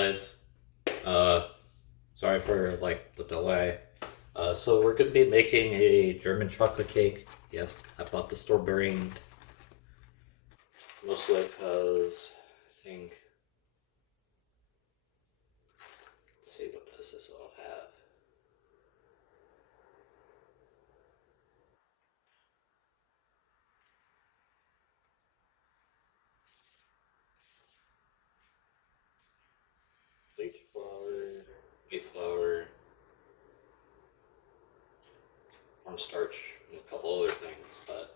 guys. Uh, Sorry for like the delay. So we're gonna be making a German chocolate cake. Yes, I bought the store brand. Mostly because I think. Let's see, what does this all have? Wheat flour, cornstarch, and a couple other things, but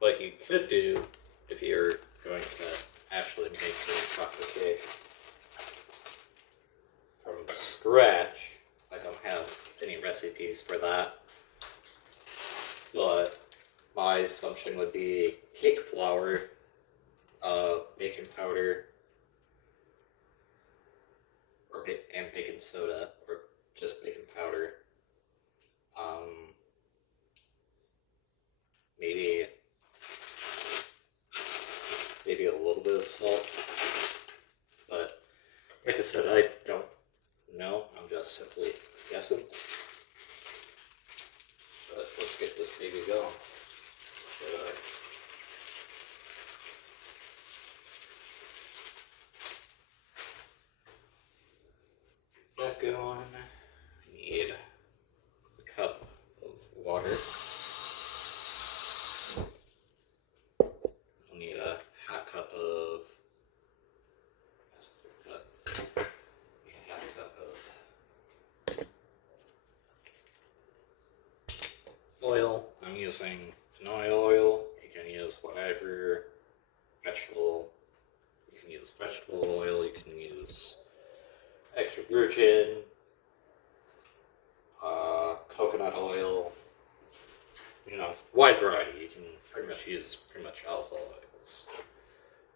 what you could do if you're going to actually make your chocolate cake from scratch, I don't have any recipes for that, but my assumption would be cake flour, baking powder, and baking soda, or just baking powder. Maybe a little bit of salt, but like I said, I don't know. I'm just simply guessing. But let's get this baby going. Get that going. I need a cup of water. I'll need a half cup of oil. I'm using canola oil. You can use whatever vegetable. You can use vegetable oil. You can use extra virgin, coconut oil. You know, wide variety. You can pretty much use all of the oils.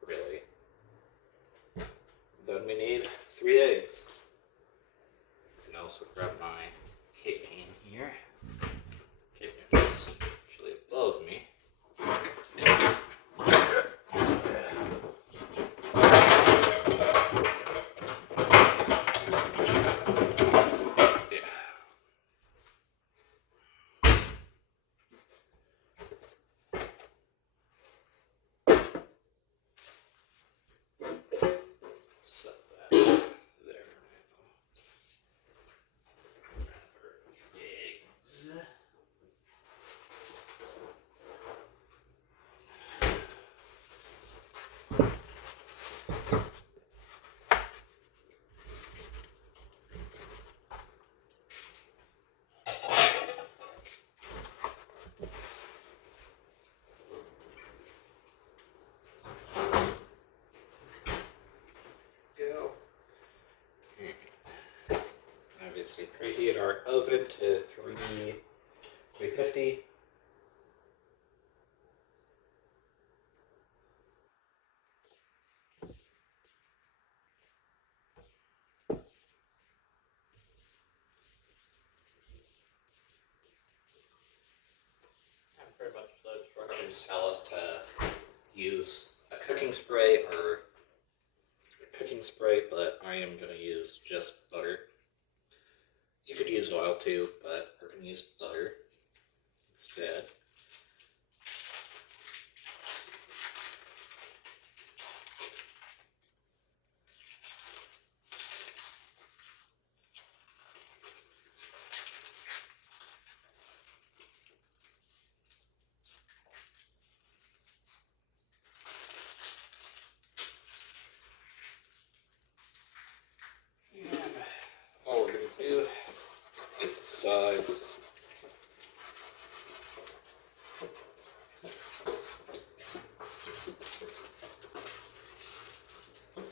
Really. Then we need 3 eggs. I can also grab my cake pan here. Cake pan is actually above me. Obviously preheat our oven to 350. Pretty much the instructions tell us to use a cooking spray but I am going to use just butter. You could use oil too, but we're going to use butter instead. All we're going to do is the sides.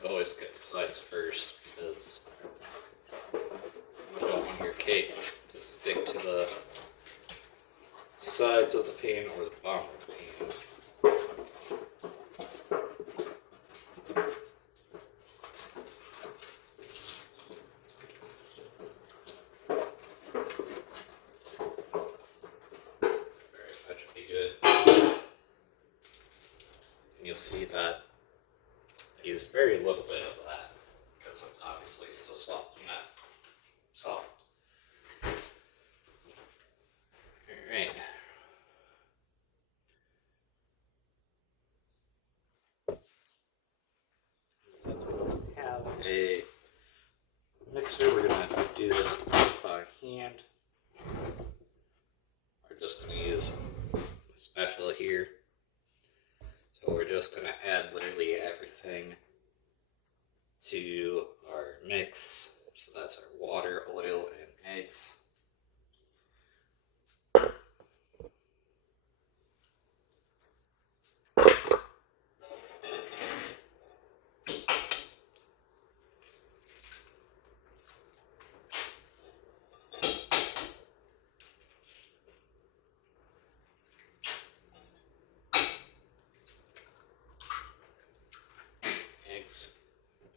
Always get the sides first because you don't want your cake to stick to the sides of the pan or the bottom of the pan. That should be good. And you'll see that use very little bit of that because it's obviously still soft, not soft. Alright. Have a mixer. We're going to do this by hand. We're just going to use a spatula here. So we're just going to add literally everything to our mix. So that's our water, oil, and eggs.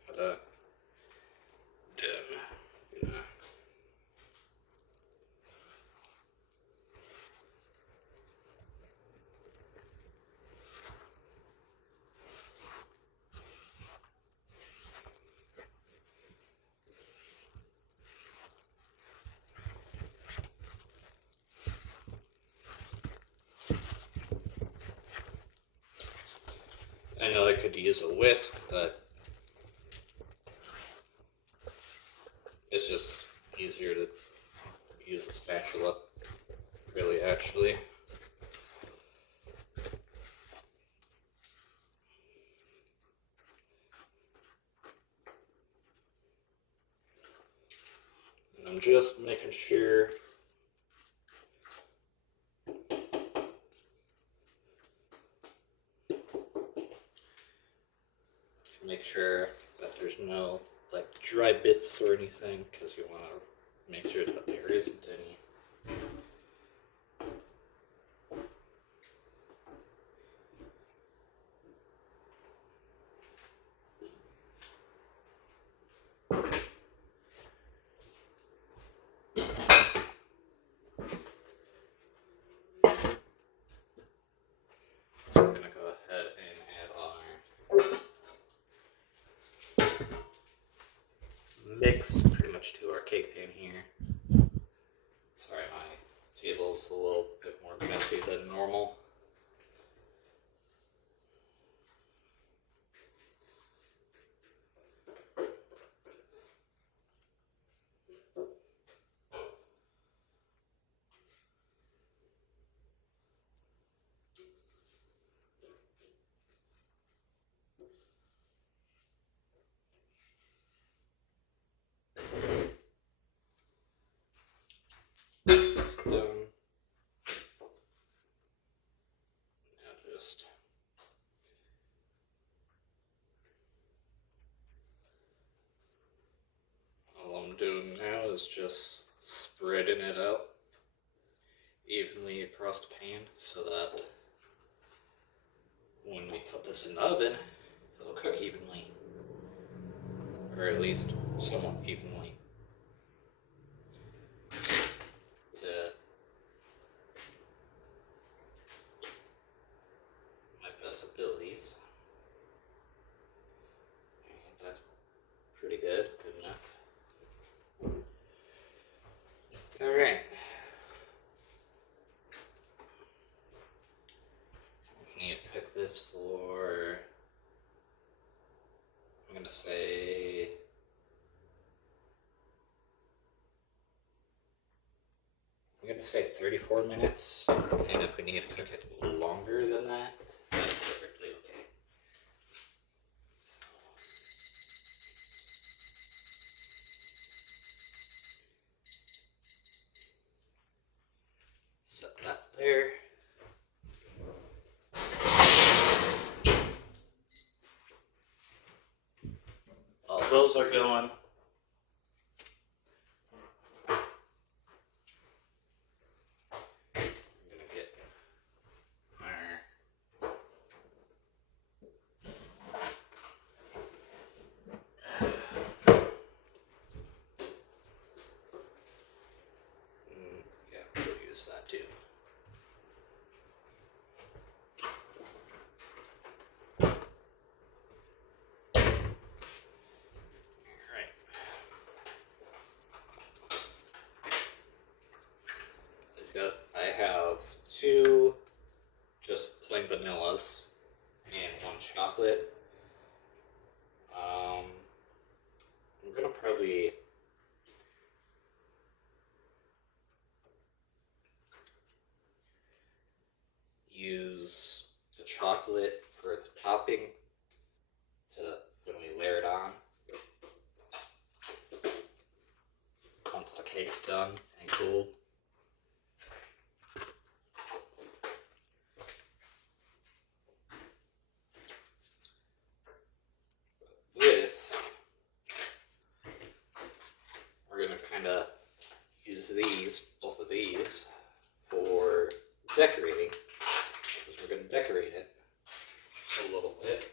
Put a I know I could use a whisk, but it's just easier to use a spatula, really, actually. And I'm just making sure that there's no like dry bits or anything, because you want to make sure that there isn't any. So we're going to go ahead and add our mix pretty much to our cake pan here. Sorry, my table's a little bit more messy than normal. That's done. Now just all I'm doing now is just spreading it out evenly across the pan so that when we put this in the oven, it'll cook evenly, or at least somewhat evenly. To my best abilities. And that's pretty good, good enough. Alright. We need to cook this for, I'm going to say, I'm going to say 34 minutes, and if we need to cook it longer than that, that's perfectly okay. So, set that there. While those are going, that too. I have 2 just plain vanillas and 1 chocolate. I'm gonna probably use the chocolate for the topping to when we layer it on. Once the cake's done and cooled. This, we're gonna kind of use both of these, for decorating, because we're gonna decorate it a little bit.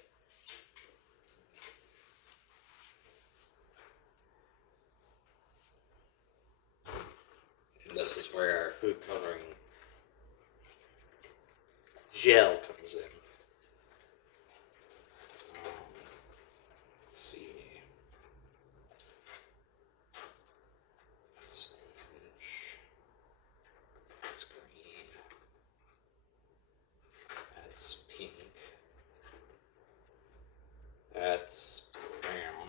And this is where our food coloring gel comes in. Let's see. That's orange. That's green. That's pink. That's brown.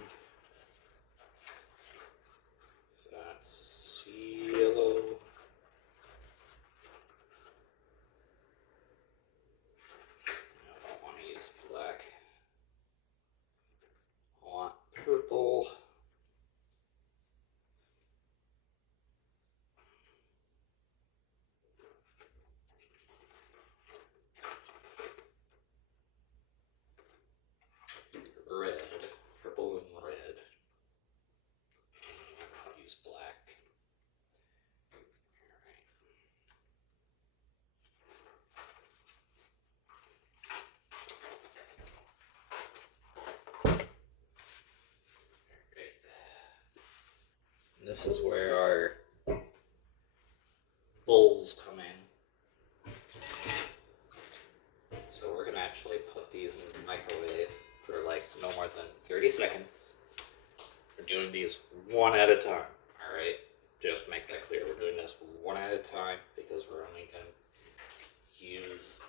That's yellow. I don't want to use black. I want purple. Red. Purple and red. I'll use black. This is where our bowls come in. So we're going to actually put these in the microwave for like no more than 30 seconds. We're doing these one at a time, alright? Just make that clear. We're doing this one at a time because we're only going to use,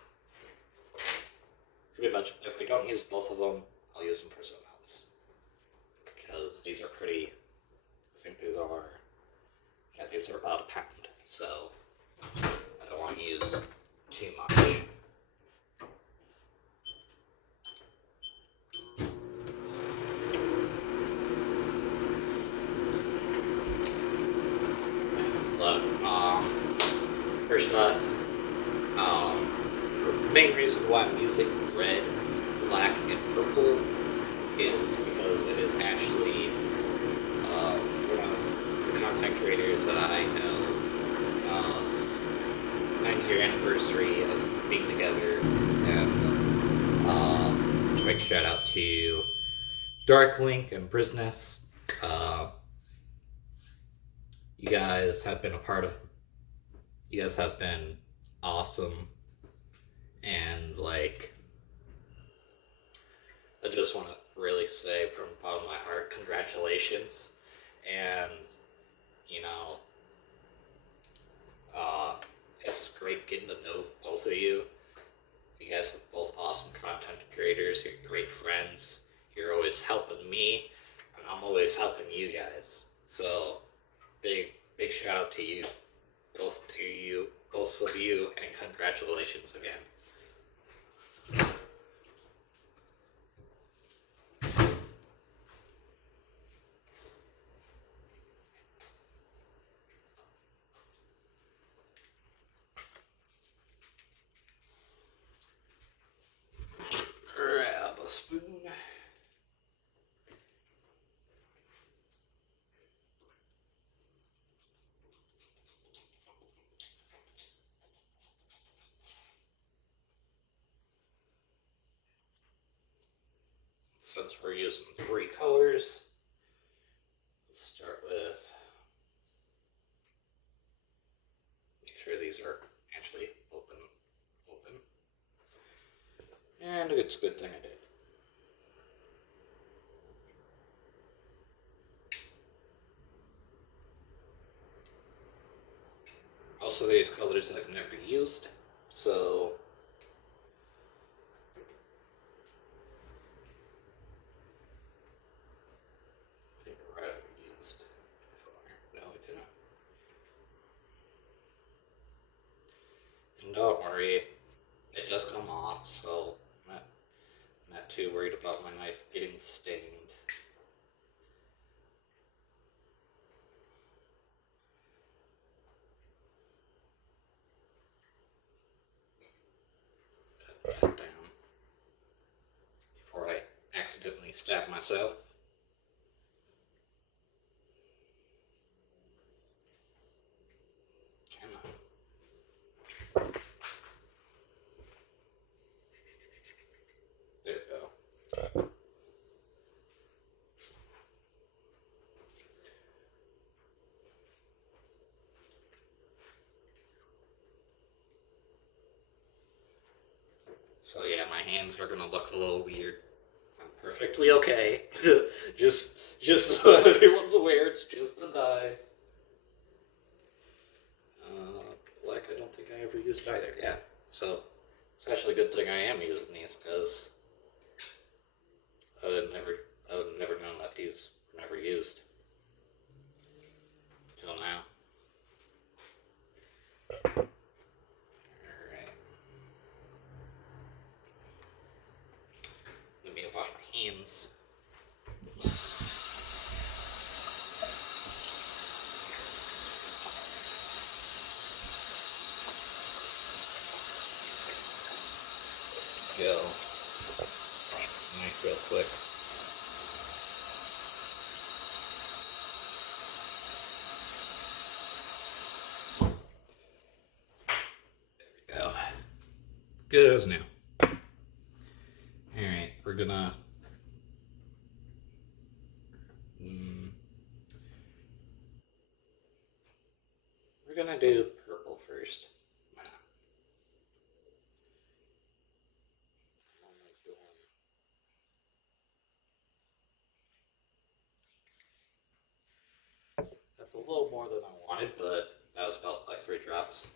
pretty much, if we don't use both of them, I'll use them for something else. Because these are pretty, I think these are about a pound, so I don't want to use too much. But first off, the main reason why I'm using red, black, and purple is because it is actually one of the content creators that I know 9-year anniversary of being together, and big shout out to Darklink and Brizzyne. You guys have been you guys have been awesome, and like, I just want to really say from the bottom of my heart, congratulations. And you know, it's great getting to know both of you. You guys are both awesome content creators. You're great friends. You're always helping me, and I'm always helping you guys. So big shout out to you, both of you, and congratulations again. Grab a spoon. Since we're using 3 colors, let's start with, make sure these are actually open. And it's a good thing I did. most of these colors I've never used, so I think red I've used before. No, I didn't. And don't worry, it does come off, so I'm not too worried about my knife getting stained. Cut that down before I accidentally stab myself. Come on. There we go. So yeah, my hands are gonna look a little weird. I'm perfectly okay. just so everyone's aware, it's just a knife. Black, I don't think I ever used either. Yeah, so it's actually a good thing I am using these, because I would have never known that these were never used until now. Alright. Let me wash my hands. Go. Knife real quick. There we go. Good as new. Alright, we're gonna do purple first. That's a little more than I wanted, but that was about like 3 drops.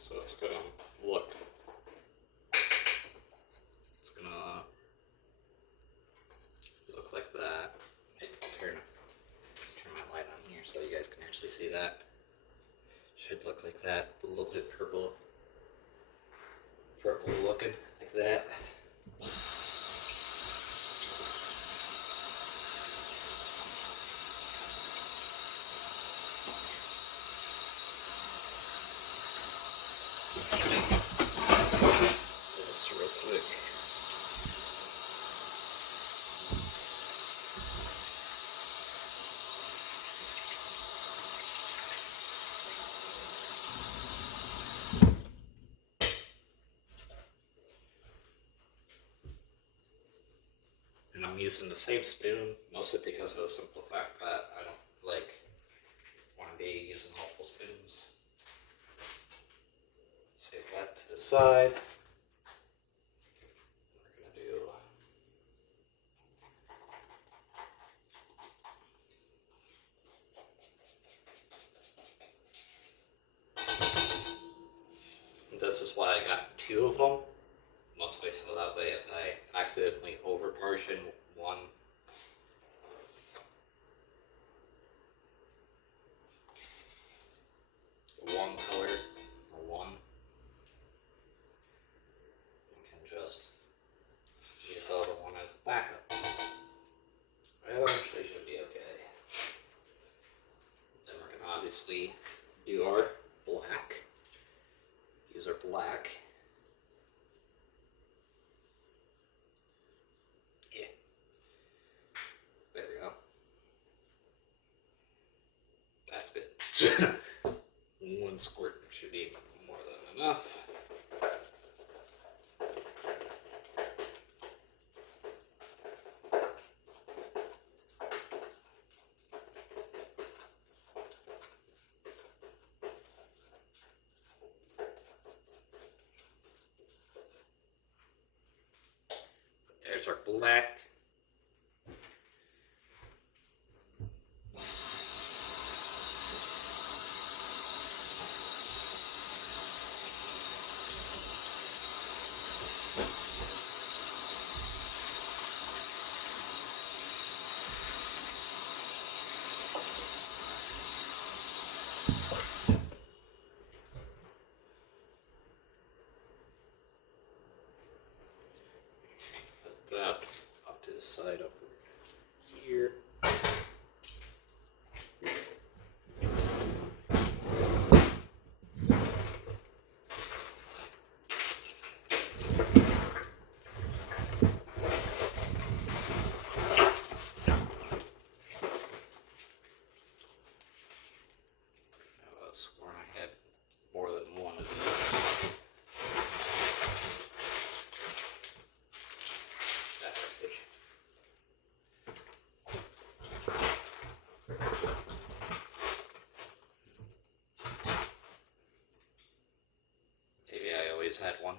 So it's gonna look, it's gonna look like that. Let's turn my light on here so you guys can actually see that. Should look like that, a little bit purple looking, like that. Just real quick. And I'm using the same spoon, mostly because of the simple fact that I don't want to be using multiple spoons. Save that to the side. We're gonna do this is why I got 2 of them, mostly so that way if I accidentally over portion one, color or one, you can just use the other one as backup. That actually should be okay. Then we're gonna obviously do our black. Use our black. Yeah. There we go. That's good. 1 squirt should be more than enough. are black. Put that off to the side over here. I swore I had more than one of these. Maybe I always had one.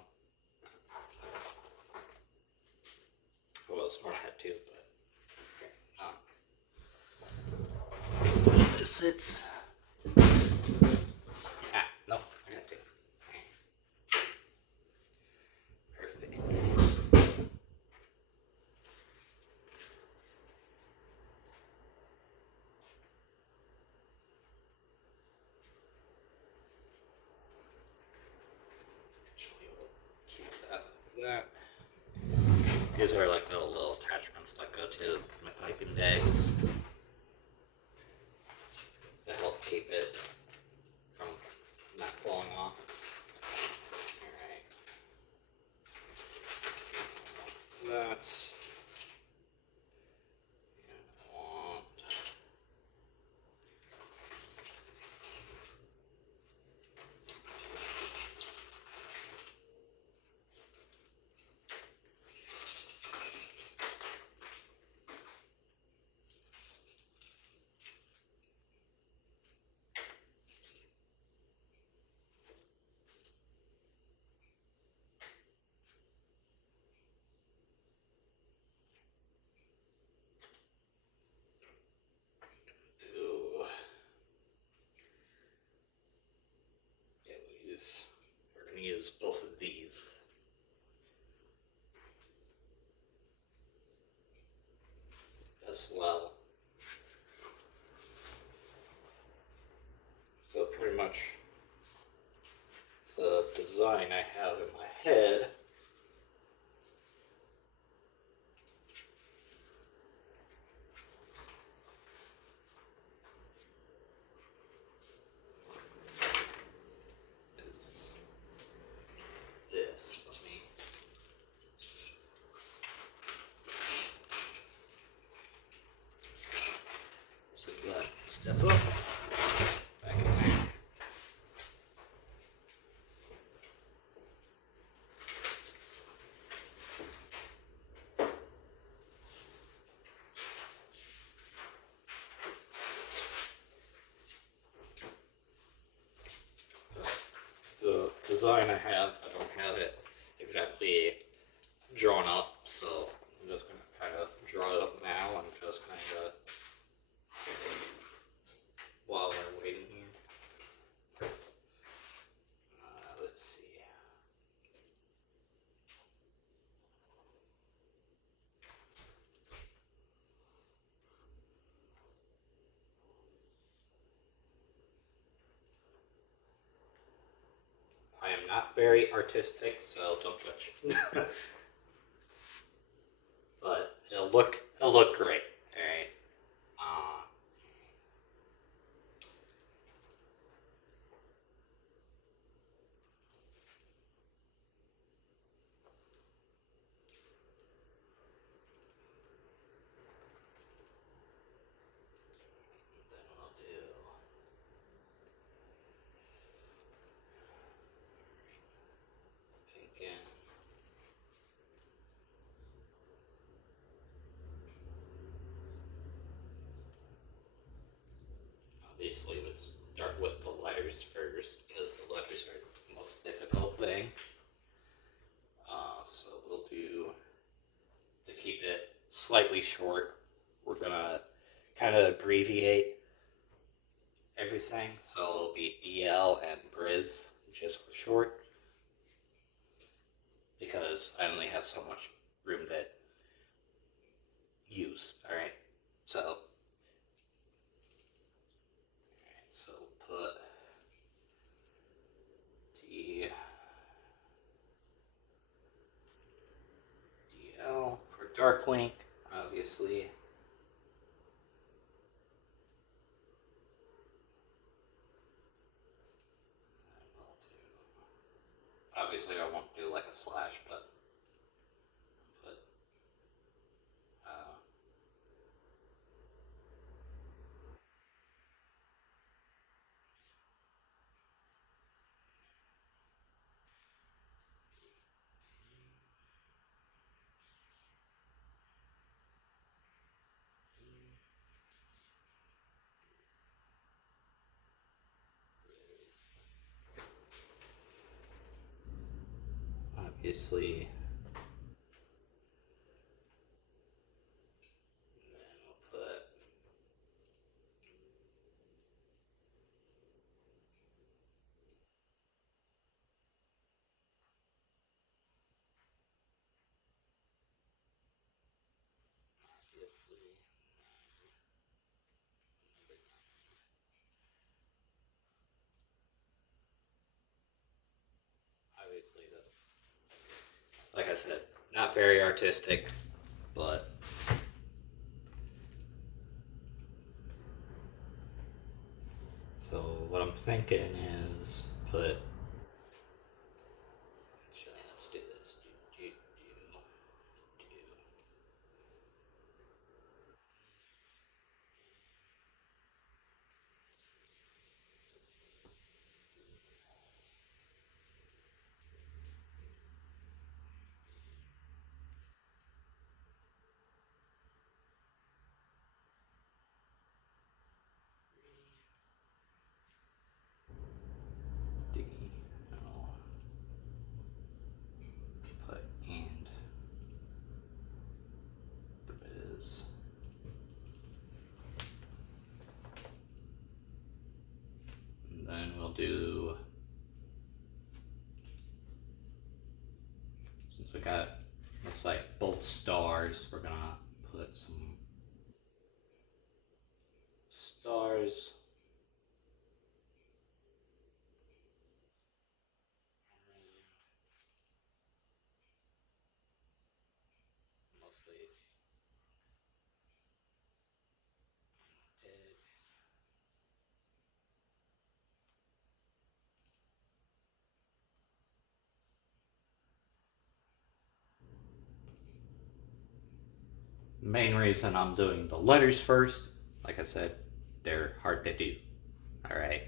Well, I swore I had two, but not. This it's. Nope, I got two. Perfect. Keep that. These are like little attachments that go to my piping bags to help keep it from not falling off. Alright. That's. We're going to use both of these. As well. So pretty much the design I have in my head is this. Let me set that stuff up. Back in there. The design I have, I don't have it exactly drawn up, so I'm just going to kind of draw it up now and just kind of while we're waiting here. Let's see. I am not very artistic, so don't judge. But it'll look great. All right. Then we'll do. Thinking. Obviously, would start with the letters first because the letters are the most difficult thing. So we'll do the slightly short. We're gonna kind of abbreviate everything, so it'll be BL and Briz just for short, because I only have so much room to use. All right, so put DL for dark link, obviously. Obviously, I won't do like a slash, but obviously. Like I said, not very artistic, but so what I'm thinking is put. Actually, let's do this. Put and Briz. And then we'll do, since we got, looks like both stars, we're gonna put some stars. Main reason I'm doing the letters first, like I said, they're hard to do. Alright?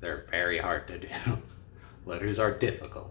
They're very hard to do. Letters are difficult.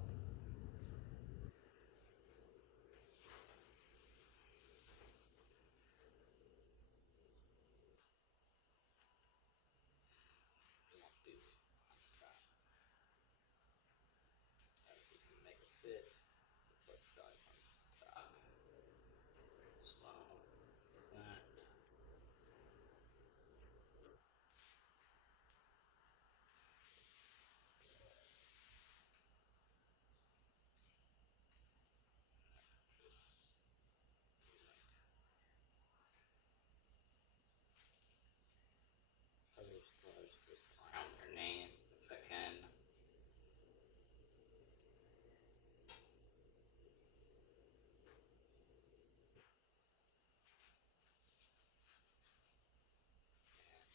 Around their name, if I can.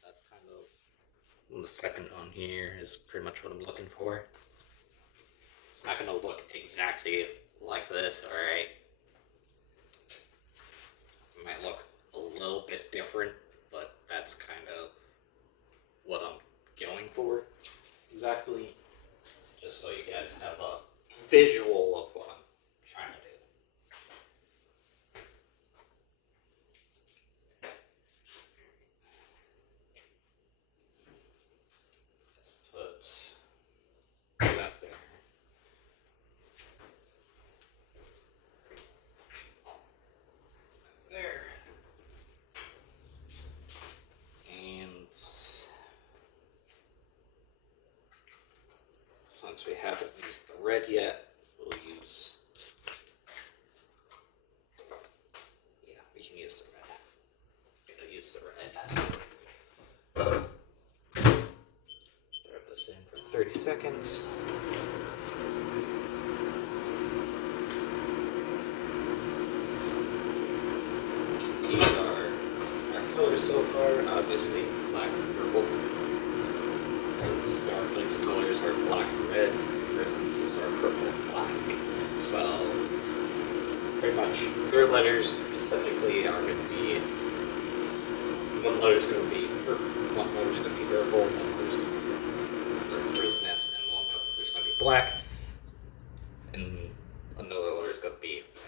That's kind of, the second one here is pretty much what I'm looking for. It's not going to look exactly like this, alright? It might look a little bit different, but that's kind of what I'm going for exactly. Just so you guys have a visual of what I'm trying to do. Put that there. There. since we haven't used the red yet, we'll use... Yeah, we can use the red. Gotta use the red. Throw this in for 30 seconds. These are our colors so far, obviously black and purple. As Darkling's colors are black and red, Brizzyne's are purple and black. So, pretty much, their letters specifically are going to be, one letter's going to be purple, one letter's going to be purple, one letter's going to be Brizzyne, and one letter's going to be black, and another letter's going to be red.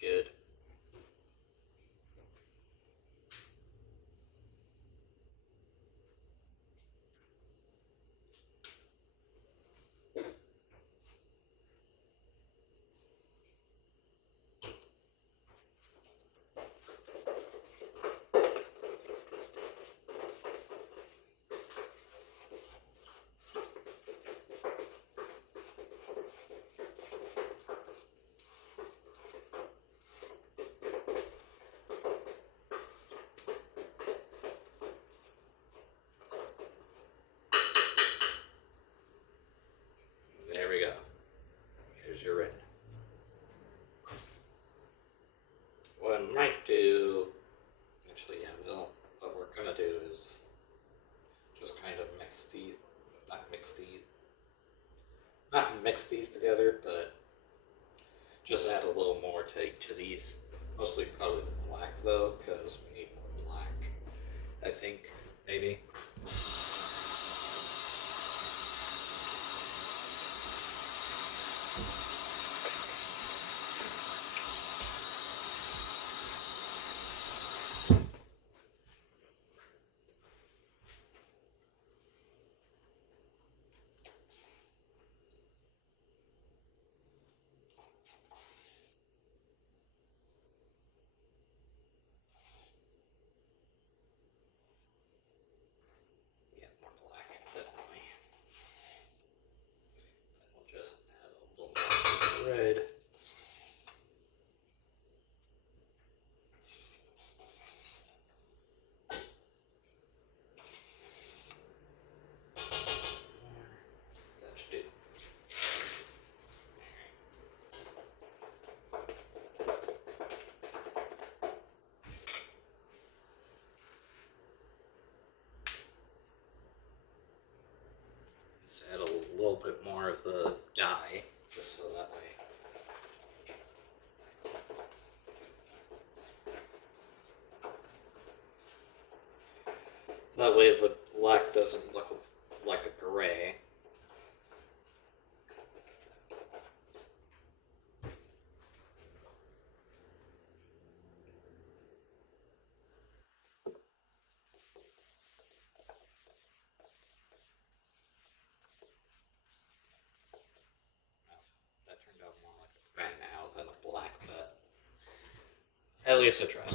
Good. There we go. Here's your red. What I might do, actually, yeah, well, what we're gonna do is just kind of not mix these together, but just add a little more to each of these. Mostly probably the black though, because we need more black, I think, maybe. Red. That should do. Let's add a little bit more of the dye, just so that way. That way the black doesn't look like a gray. That turned out more like a gray now than a black, but at least I tried.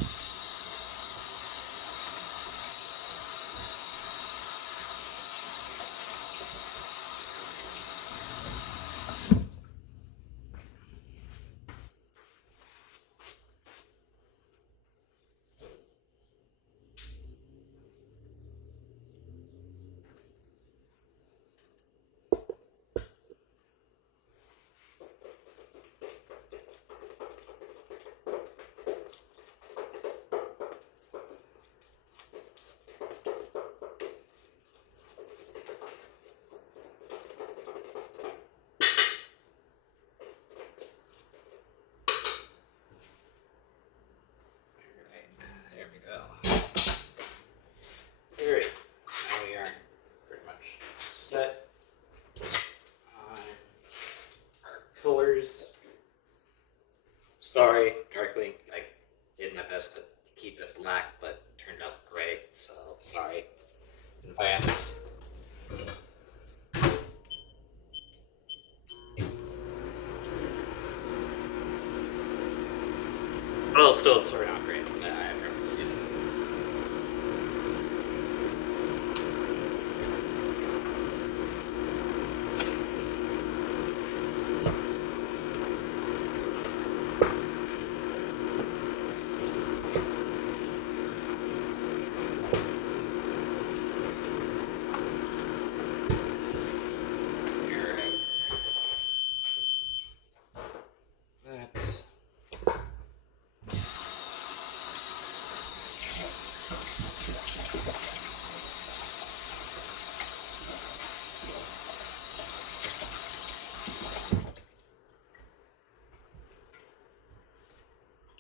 Dark Link, I did my best to keep it black, but it turned out gray, so sorry in advance. Well, still turned out great. I promise you.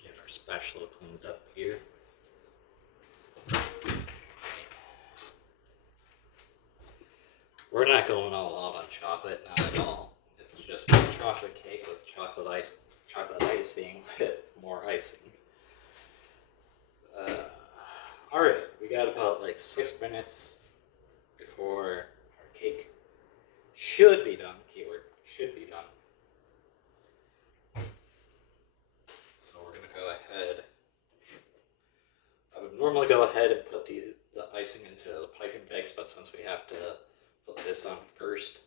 Get our spatula cleaned up here. We're not going all out on chocolate, not at all. It's just a chocolate cake with chocolate icing with more icing. Alright, we got about like 6 minutes before our cake should be done. Keyword, should be done. So we're going to go ahead. I would normally go ahead and put the icing into the piping bags, but since we have to put this on first,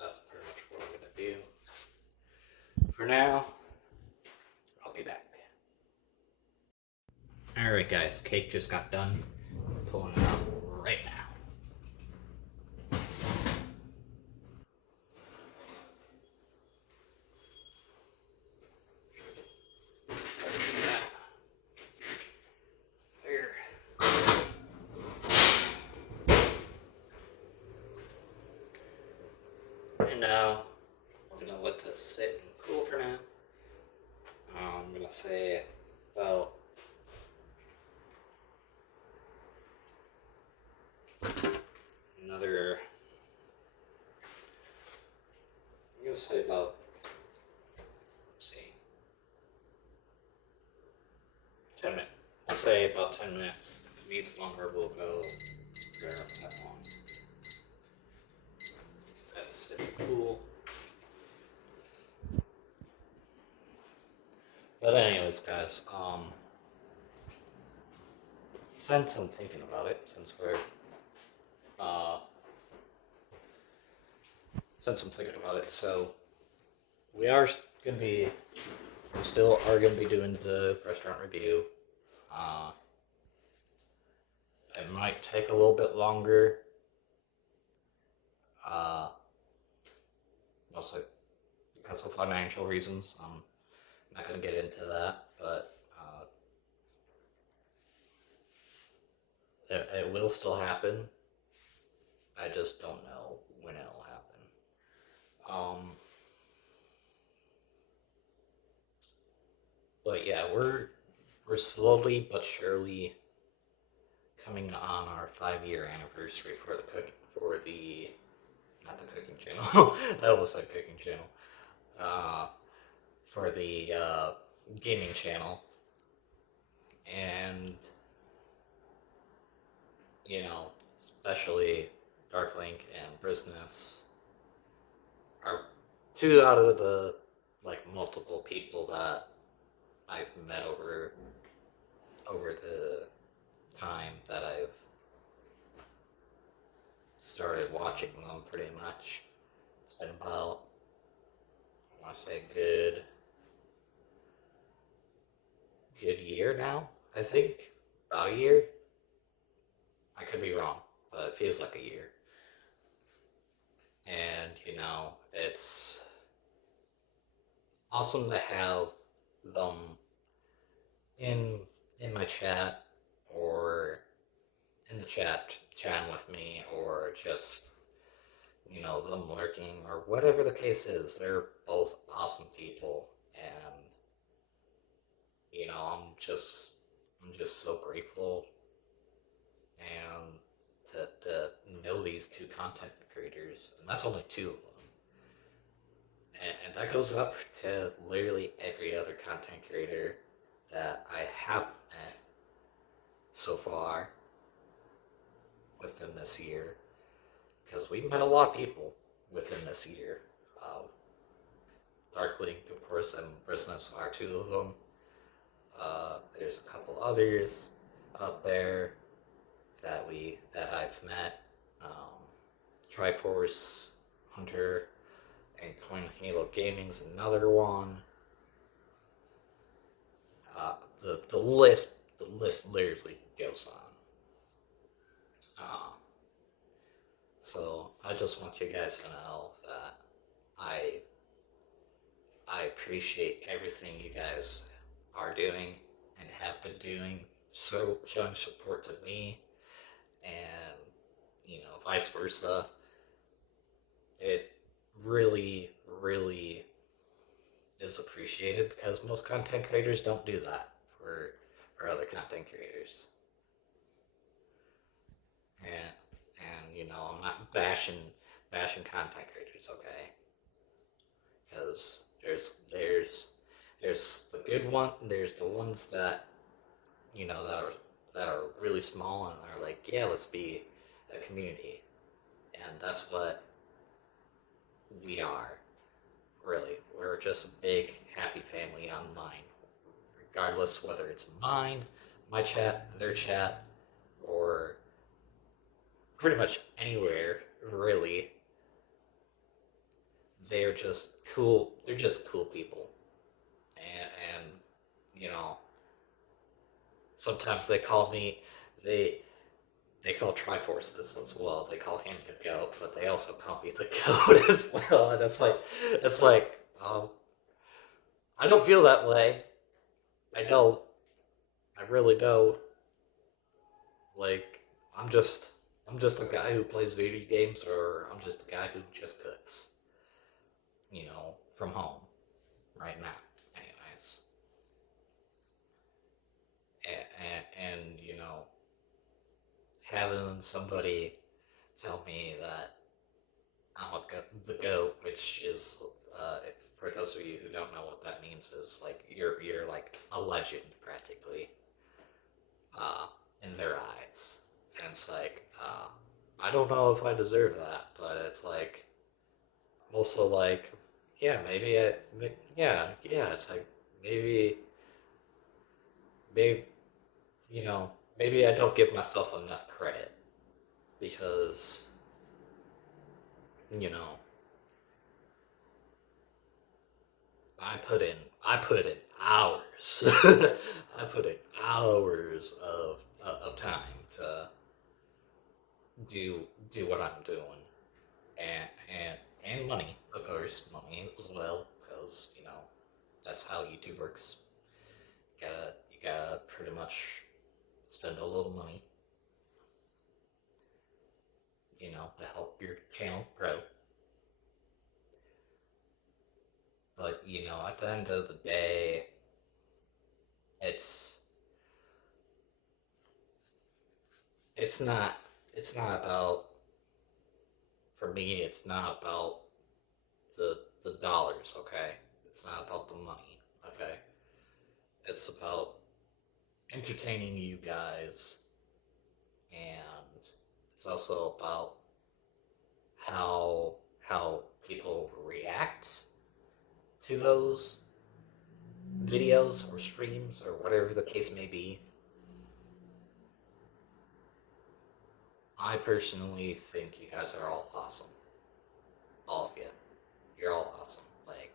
that's pretty much what I'm going to do. For now, I'll be back. Alright guys, cake just got done. I'm pulling it out right now. And now, I'm going to let this sit and cool for now. I'm going to say about another, I'm going to say about, let's see, 10 minutes. I'll say about 10 minutes. If it needs longer, we'll go that long. That's sitting cool. But anyways, guys, since I'm thinking about it, since I'm thinking about it, so we still are gonna be doing the restaurant review. It might take a little bit longer, mostly because of financial reasons. I'm not gonna get into that, but it will still happen. I just don't know when it'll happen. But yeah, we're slowly but surely coming on our 5-year anniversary for the not the cooking channel. I almost said cooking channel. For the gaming channel, and you know, especially Dark Link and Brizzyne are 2 out of the multiple people that I've met over the time that I've started watching them. Pretty much, it's been about, I want to say, good year now. I think about a year. I could be wrong, but it feels like a year. And you know, it's awesome to have them in my chat, or in the chatting with me, or just, you know, them lurking, or whatever the case is. They're both awesome people, and you know, I'm just so grateful, and to know these 2 content creators, and that's only 2 of them. And that goes up to literally every other content creator that I have met so far within this year. Because we've met a lot of people within this year. Darkling, of course, and Brizzyne are two of them. There's a couple others out there that I've met. Triforce, Hunter, and Coin Halo Gaming's another one. The list literally goes on. So I just want you guys to know that I appreciate everything you guys are doing and have been doing, so showing support to me, and vice versa. It really, really is appreciated because most content creators don't do that for other content creators. And I'm not bashing content creators, okay? Because there's the good one, there's the ones that that are really small and are like, yeah, let's be a community, and that's what we are. Really, we're just a big happy family online, regardless whether it's mine, my chat, their chat, or pretty much anywhere. Really, they're just cool. They're just cool people, and sometimes they call me they call Triforce this as well. They call him the goat, but they also call me the goat as well. And it's like I don't feel that way. I don't. I really don't. Like I'm just a guy who plays video games, or I'm just a guy who just cooks. From home right now. Anyways, and having somebody tell me that the goat, which is for those of you who don't know what that means, is like you're like a legend practically in their eyes, and it's like I don't know if I deserve that, but it's like also like yeah, maybe it's like maybe maybe maybe I don't give myself enough credit because you know I put in hours I put in hours of time to do what I'm doing, and money, of course, money as well, because that's how YouTube works. You gotta pretty much spend a little money, to help your channel grow. But at the end of the day, it's it's not it's not about for me. It's not about the dollars, okay? It's not about the money, okay? It's about entertaining you guys, and it's also about how people react to those videos or streams or whatever the case may be. I personally think you guys are all awesome. All of you. You're all awesome. Like,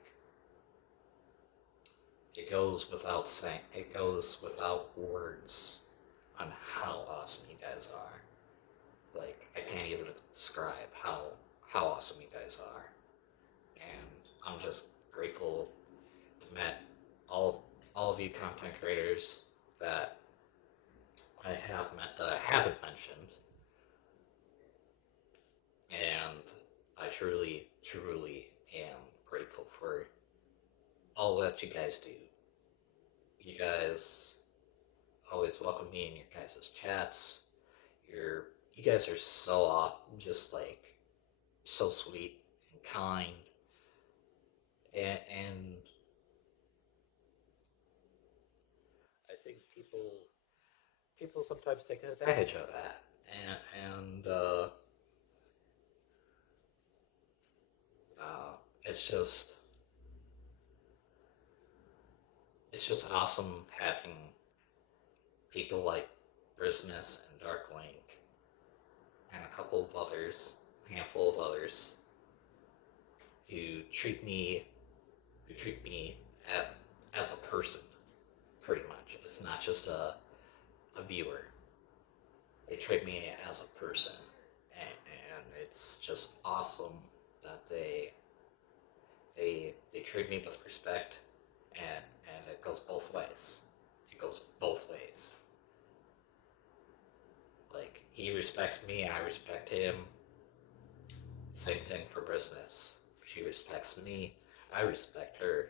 it goes without saying, it goes without words on how awesome you guys are. Like, I can't even describe how awesome you guys are. And I'm just grateful to met all of you content creators that I have met that I haven't mentioned. And I truly, truly am grateful for all that you guys do. You guys always welcome me in your guys' chats. You guys are so just like so sweet and kind, and I think people sometimes take advantage of that, and it's just awesome having people like Brizzyne and Darkwing and a couple of others, a handful of others, who treat me as a person, pretty much. It's not just a viewer. They treat me as a person, and it's just awesome that they treat me with respect, and it goes both ways. It goes both ways. Like, he respects me, I respect him. Same thing for business. She respects me, I respect her.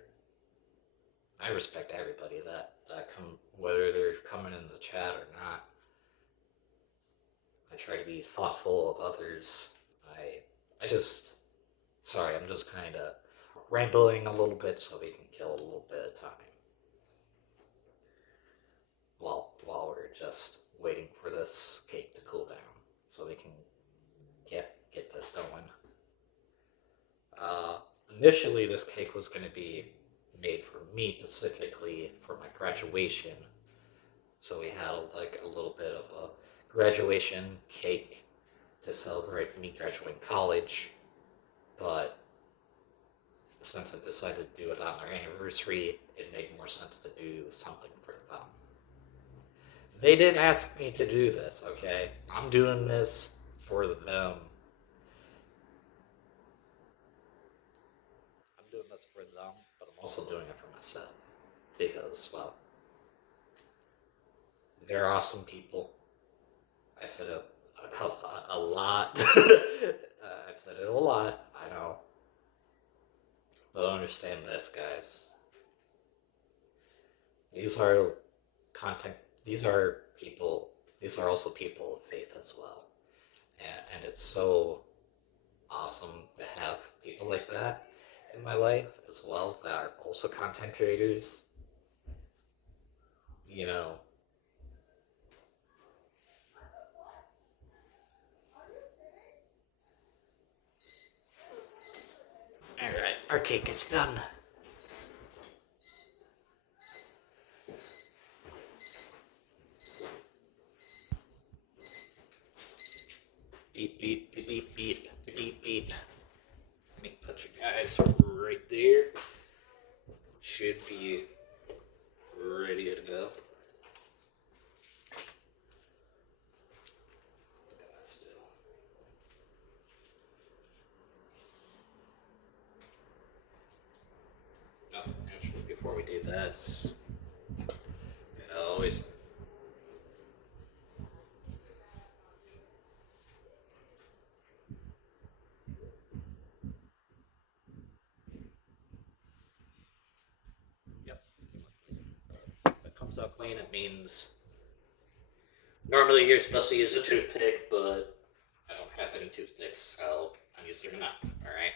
I respect everybody that come, whether they're coming in the chat or not. I try to be thoughtful of others. I just, sorry, I'm just kind of rambling a little bit so we can kill a little bit of time while we're just waiting for this cake to cool down so we can get this going. Initially, this cake was going to be made for me specifically for my graduation. So we had like a little bit of a graduation cake to celebrate me graduating college. But since I decided to do it on their anniversary, it made more sense to do something for them. They didn't ask me to do this, okay? I'm doing this for them. I'm doing this for them, but I'm also doing it for myself. Because, well, they're awesome people. I said it a lot. I've said it a lot, I know. But understand this, guys. These are content. These are people. These are also people of faith as well, and it's so awesome to have people like that in my life as well that are also content creators. You know. All right, our cake is done. Beep beep beep beep beep beep beep. Let me put you guys right there. Should be ready to go. Oh, actually, before we do that, always. Yep. If it comes out clean, it means normally you're supposed to use a toothpick, but I don't have any toothpicks, so I'm using a knife. All right.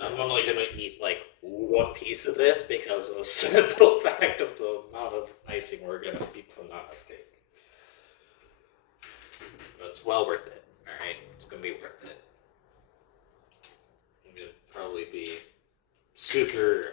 I'm only gonna eat like one piece of this because of the simple fact of the amount of icing we're gonna be putting on this cake. But it's well worth it. All right, it's gonna be worth it. I'm gonna probably be super.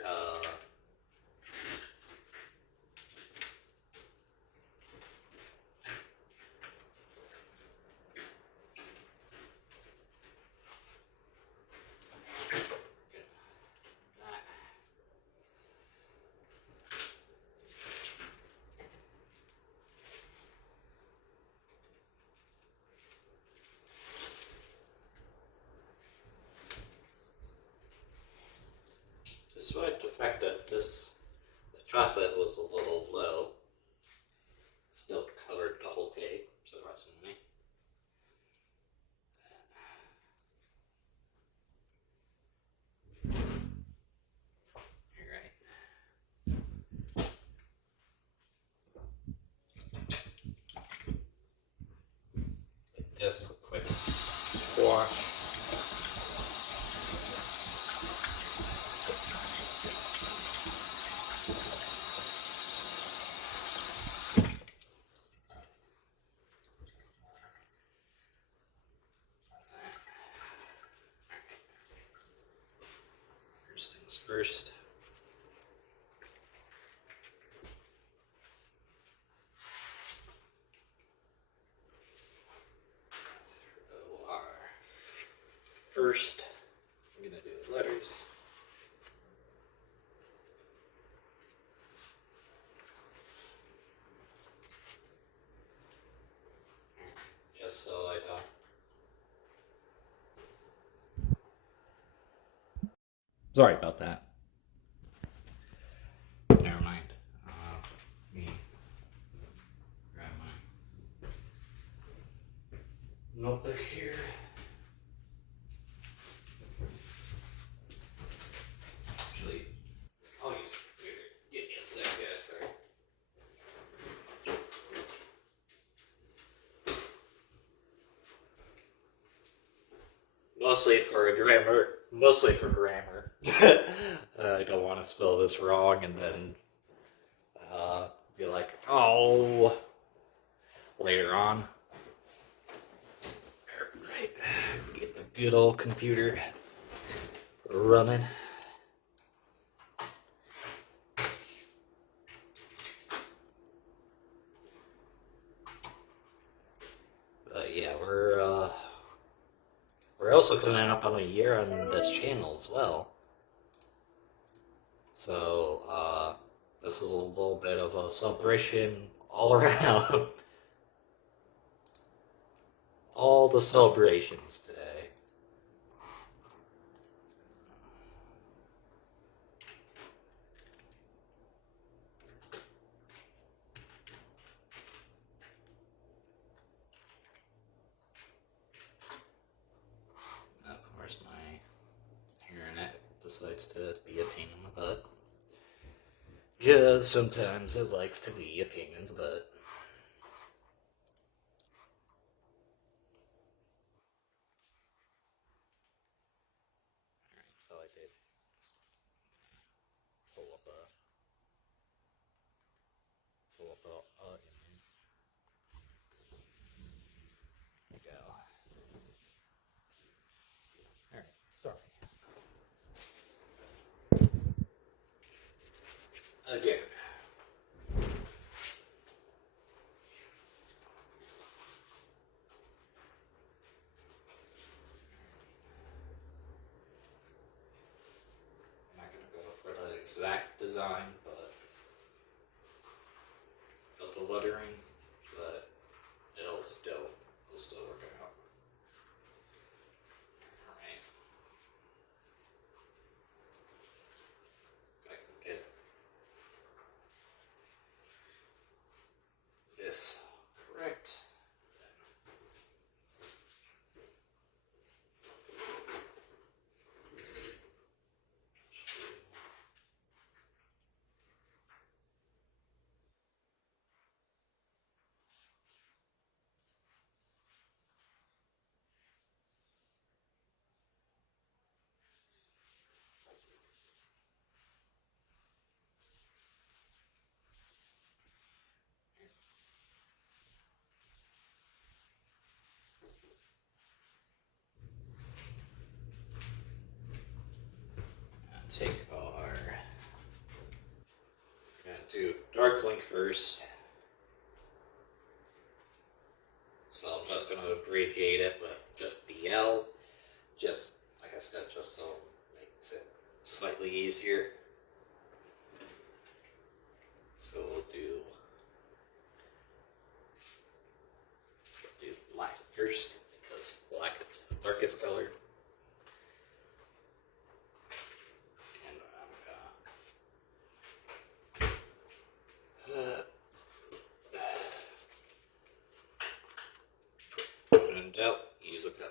Despite the fact that the chocolate was a little low, just a quick wash. First things first. First, I'm going to do the letters. Just so I don't. Sorry about that. Never mind. Me. Grab my notebook here. Actually, I'll use the computer. Give me a sec, guys. Sorry. Mostly for grammar. I don't want to spell this wrong and then be like, oh, later on. Alright, get the good old computer running. But yeah, we're also coming up on a year on this channel as well. So, this is a little bit of a celebration all around. All the celebrations today. Of course, my internet decides to be a pain in the butt. Because sometimes it likes to be a pain in the butt. Alright, so I did pull up a image. There we go. Alright, sorry. Again. I'm not gonna go for the exact design, but the lettering, but it'll still work out. Alright. If I can get this correct. Take our, we're going to do dark link first. So I'm just going to abbreviate it with just DL. Just, like I said, just so it makes it slightly easier. So we'll do black first, because black is the darkest color. When in doubt, use a pen.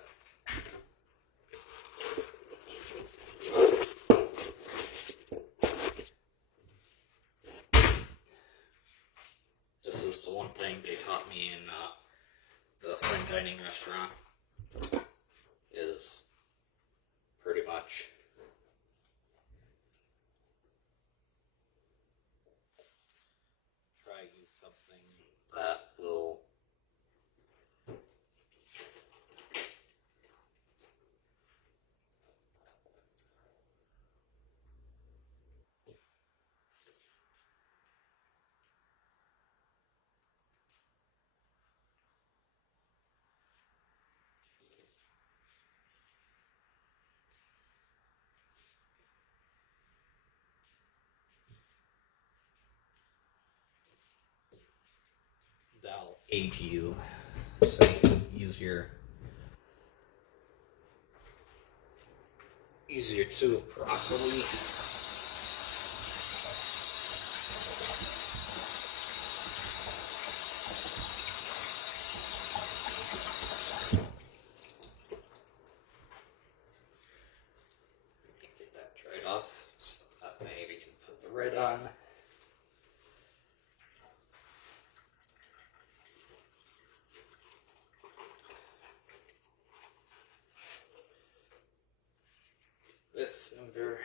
This is the one thing they taught me in the fine dining restaurant is pretty much try use something that will that'll age you, so you can use your tool properly. Get that dried off, so that way we can put the red on. This number.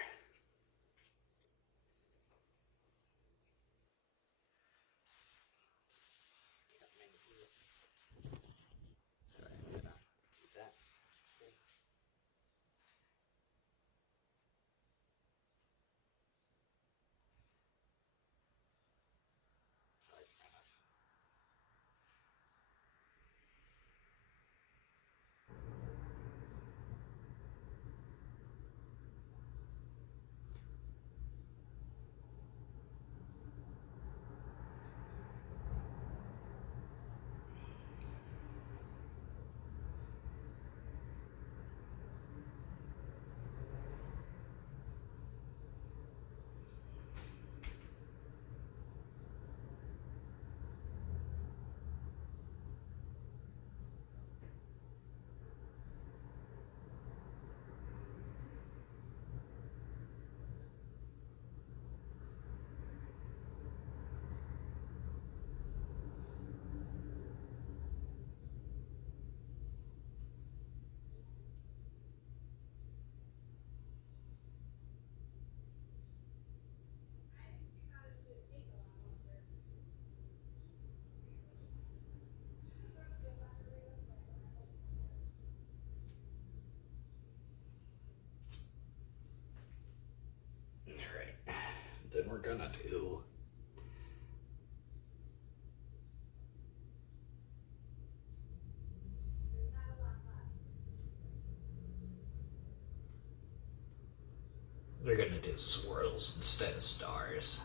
Sorry, I'm gonna do that. Alright, then we're gonna do swirls instead of stars.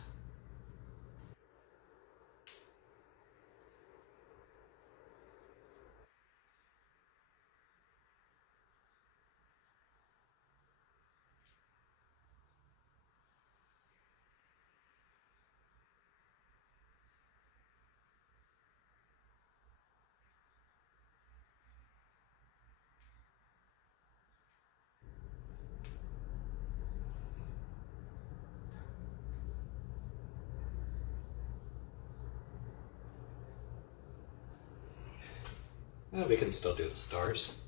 Well, we can still do the stars.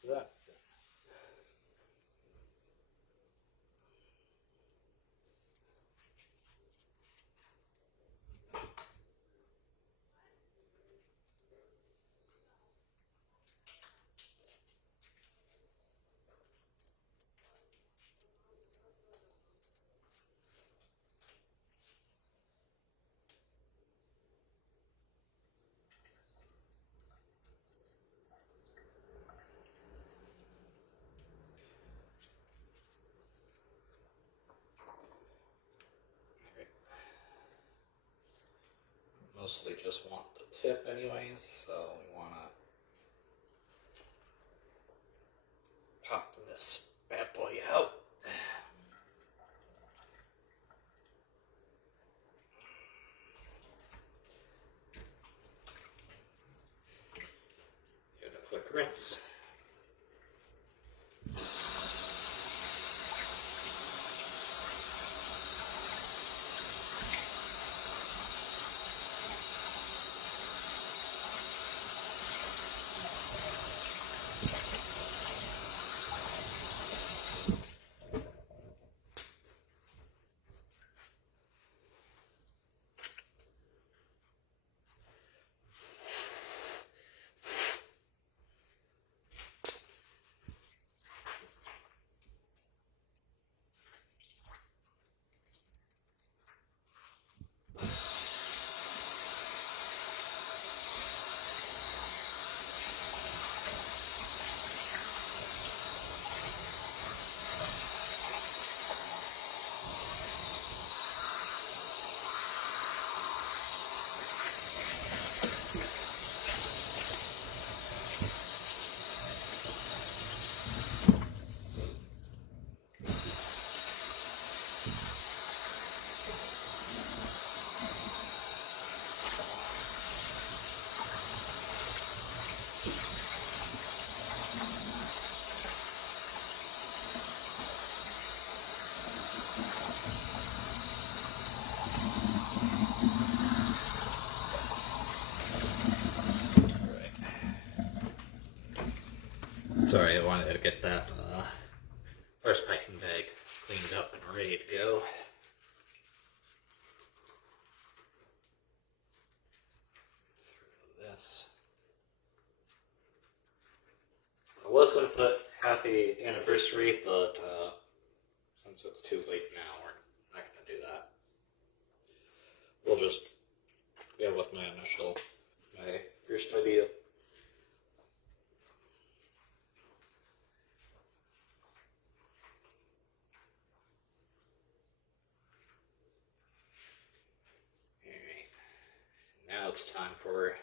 So that's done. Mostly just want the tip anyways, so we want to pop this bad boy out. Give it a quick rinse. Sorry, I wanted to get that first piping bag cleaned up and ready to go. Through this. I was going to put happy anniversary, but since it's too late now, we're not going to do that. We'll just go with my first idea. Alright, now it's time for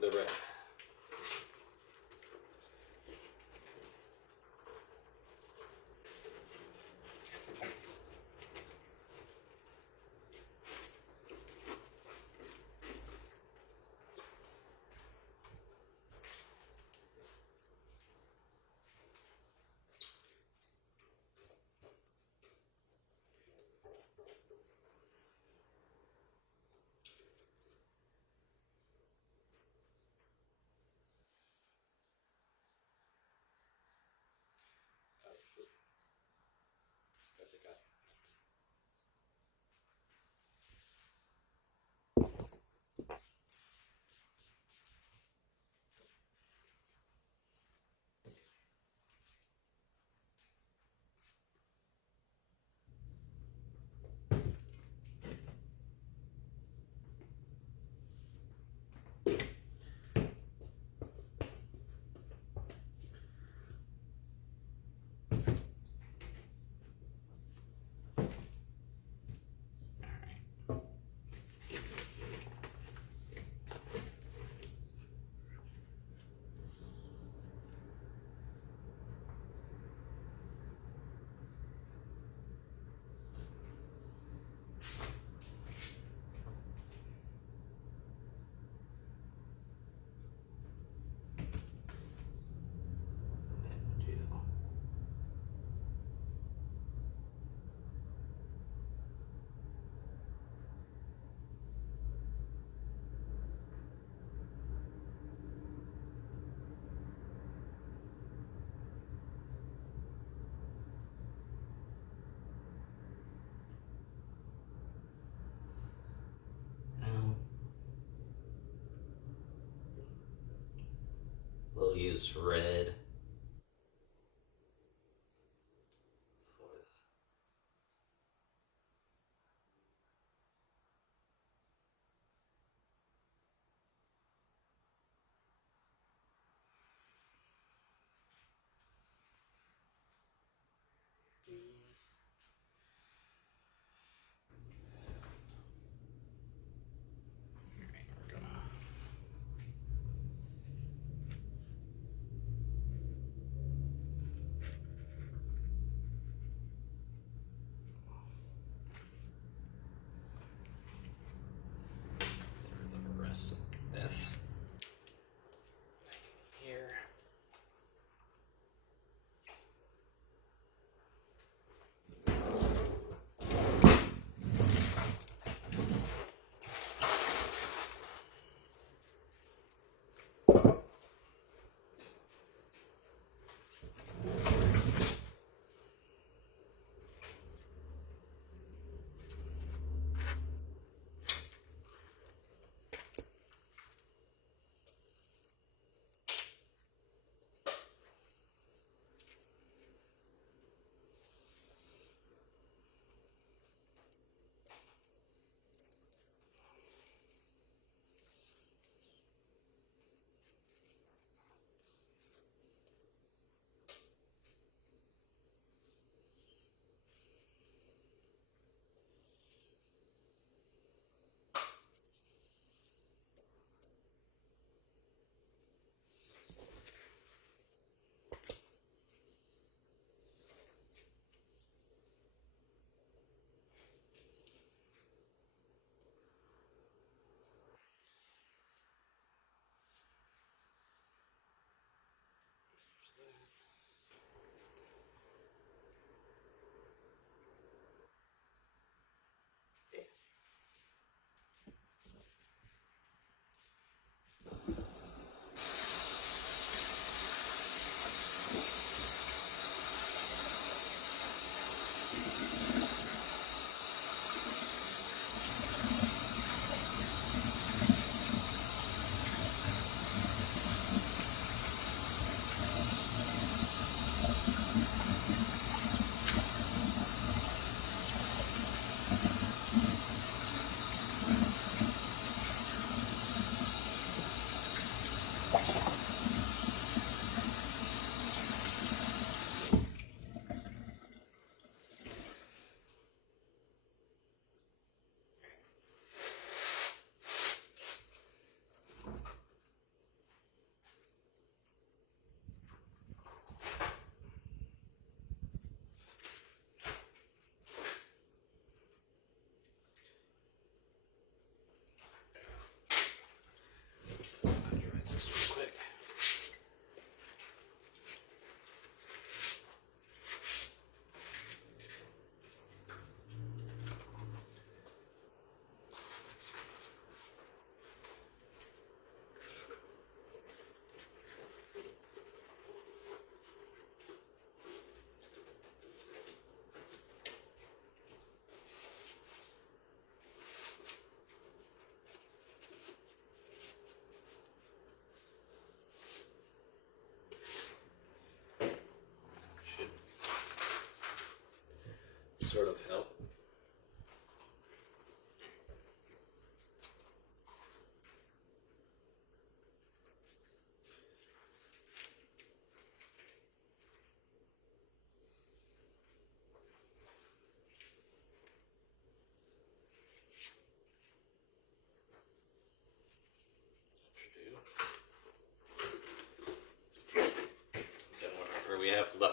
the red. We'll use red.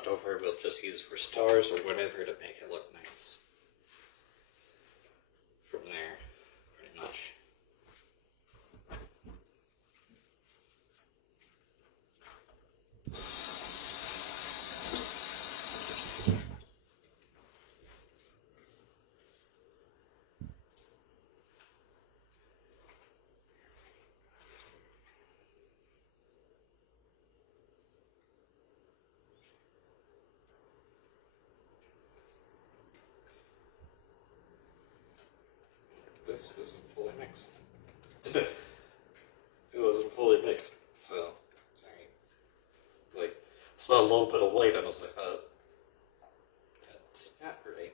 over we'll just use for stars or whatever to make it look nice. From there, pretty much. This isn't fully mixed. It wasn't fully mixed, so sorry. Like, saw a little bit of white and I was like, that's not right.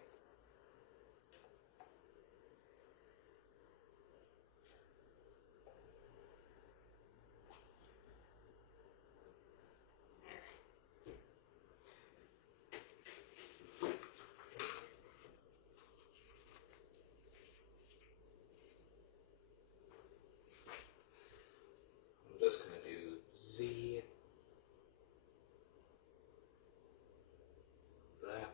I'm just gonna do Z. That.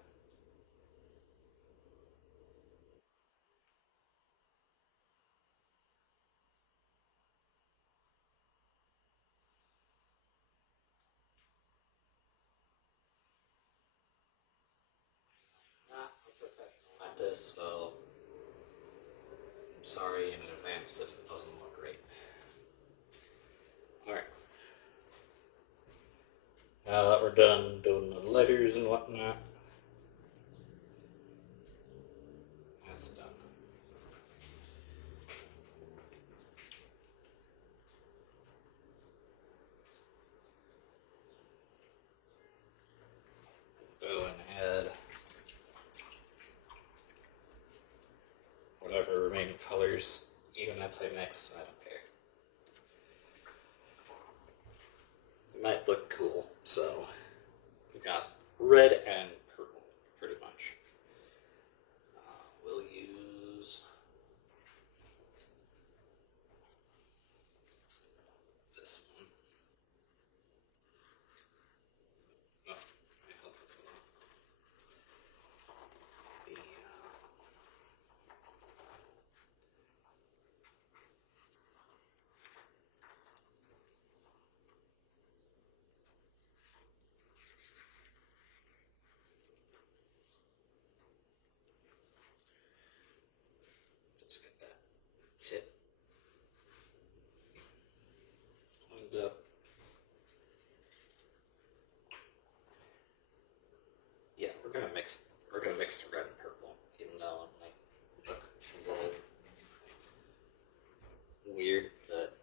Not a professional at this, so I'm sorry in advance if it doesn't look great. Alright. Now that we're done doing the letters and whatnot, that's done. Go and add whatever remaining colors, even if they mix, I don't care. It might look cool, so we got red and purple, pretty much. We'll use this one. Oh, I help with that. Let's get that tip. And yeah, we're gonna mix the red and purple, even though it might look a little weird, but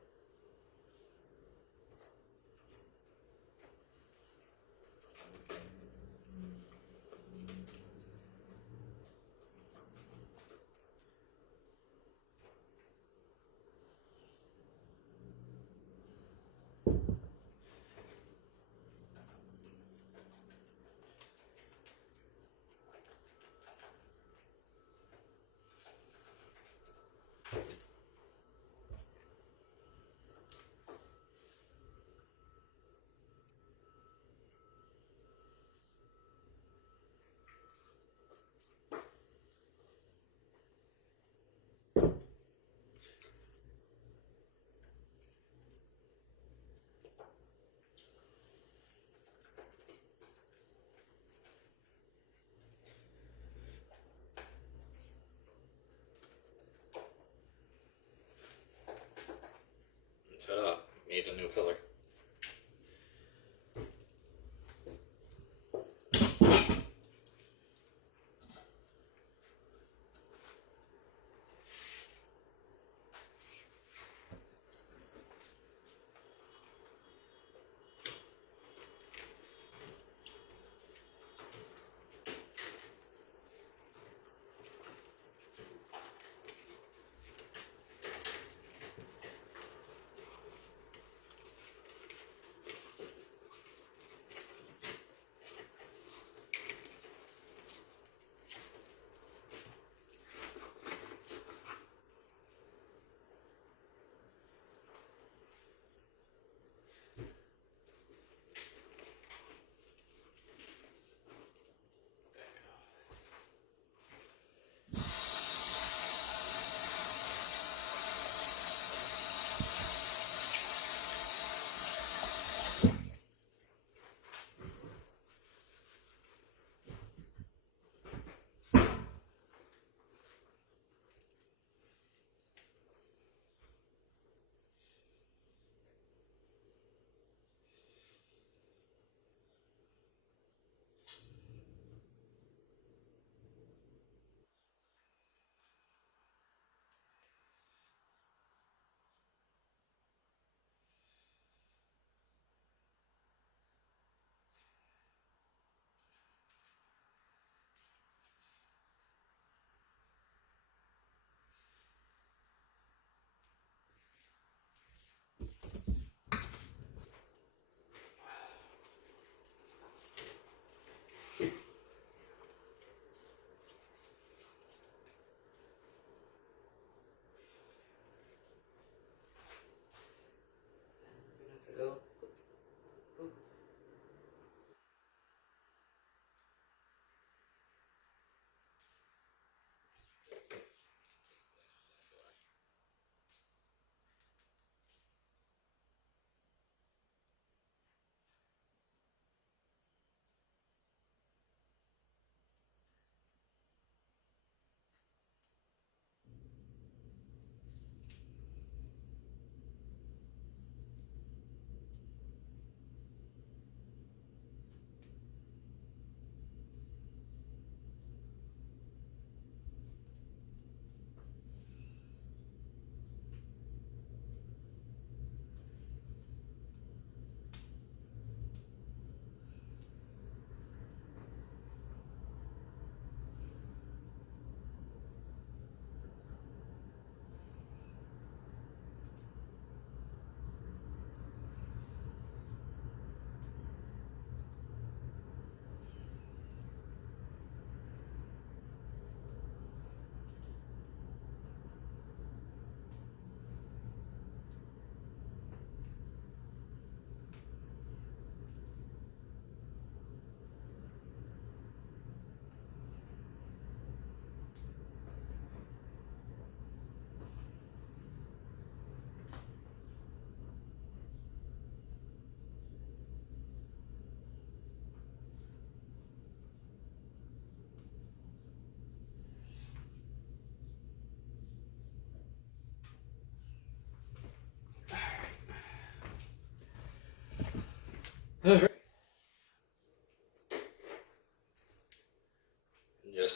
Just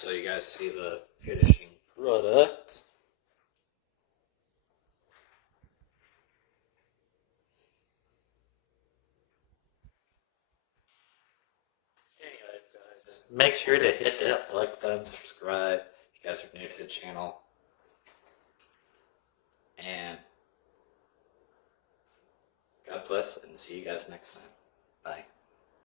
so you guys see the finishing product. Anyways, guys, make sure to hit that like button, subscribe if you guys are new to the channel. And God bless, and see you guys next time. Bye.